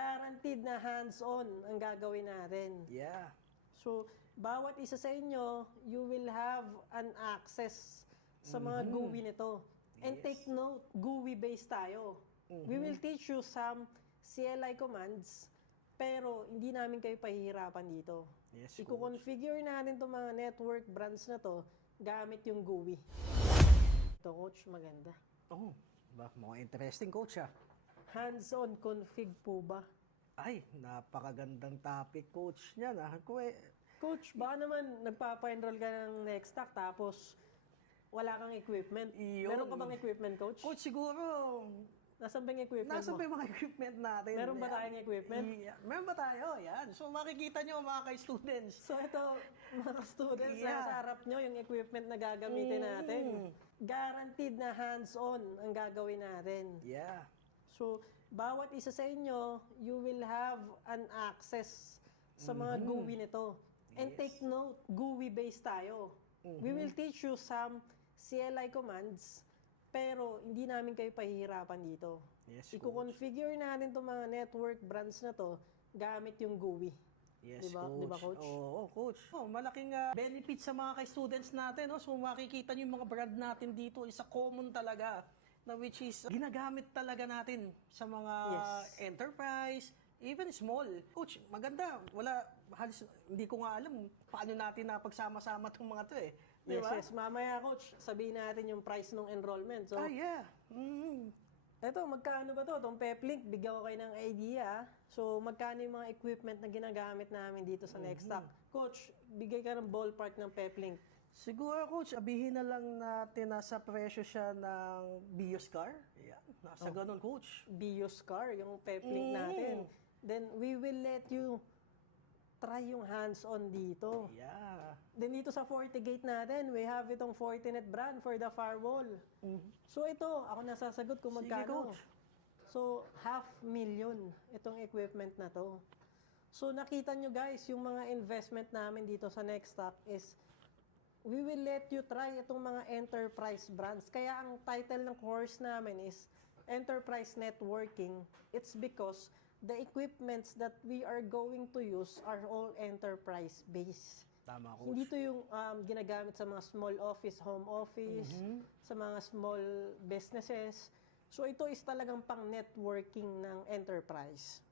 guaranteed na hands-on ang gagawin natin. Yeah. So, bawat isa sa inyo, you will have an access sa mga GUI nito. And Yes. take note, GUI-based tayo. We will teach you some CLI commands, pero hindi namin kayo pahihirapan dito. Yes, I-configure natin itong mga network brands na to gamit yung GUI. Ito, coach, maganda. Oh, mukhang interesting, coach, ah. Hands-on config po ba? Ay, napakagandang topic, coach, niyan, ah. Coach, baka naman nagpapa-enroll ka ng Nextstack tapos wala kang equipment. Iyon. Meron ka bang equipment, coach? Coach, siguro, Nasaan ba yung equipment nasa mo? ba yung mga equipment natin? Meron ba Yan. tayong equipment? Meron ba tayo? Yan. So, makikita nyo, mga ka-students. So ito, mga students, Yeah. nasa harap nyo yung equipment na gagamitin natin. Guaranteed na hands-on ang gagawin natin. Yeah. So, bawat isa sa inyo, you will have an access sa mga GUI nito. And Yes. take note, GUI-based tayo. We will teach you some CLI commands, pero hindi namin kayo pahihirapan dito. Yes, I-configure natin itong mga network brands na to gamit yung GUI. Yes, Diba? coach. Diba, coach? Oo, coach. Oh, malaking benefit sa mga ka-students natin. No? So, makikita nyo yung mga brand natin dito. Isa common talaga, na which is ginagamit talaga natin sa mga Yes. enterprise, even small. Coach, maganda. Halos, hindi ko nga alam paano natin napagsama-sama itong mga to eh. Di Yes, ba? yes. Mamaya, coach, sabihin natin yung price ng enrollment. So, Yeah. eto, magkano ba to? Itong PepLink, bigyan ko kayo ng idea. So, magkano yung mga equipment na ginagamit namin dito sa Nextstack? Coach, bigay ka ng ballpark ng PepLink. Siguro, coach, abihin na lang natin na sa presyo siya ng Bioscar. Yan, nasa ganun, coach. Bioscar, yung PepLink natin. Then, we will let you try yung hands-on dito. Yeah. Then, dito sa FortiGate natin, we have itong Fortinet brand for the firewall. So, ito, ako nasasagot kung Sige, magkano. coach. So, 500,000 itong equipment na to. So, nakita nyo guys, yung mga investment namin dito sa Nextstack is we will let you try itong mga enterprise brands. Kaya ang title ng course namin is Enterprise Networking. It's because the equipments that we are going to use are all enterprise-based. Tama, coach. Hindi to yung ginagamit sa mga small office, home office, sa mga small businesses. So ito is talagang pang networking ng enterprise.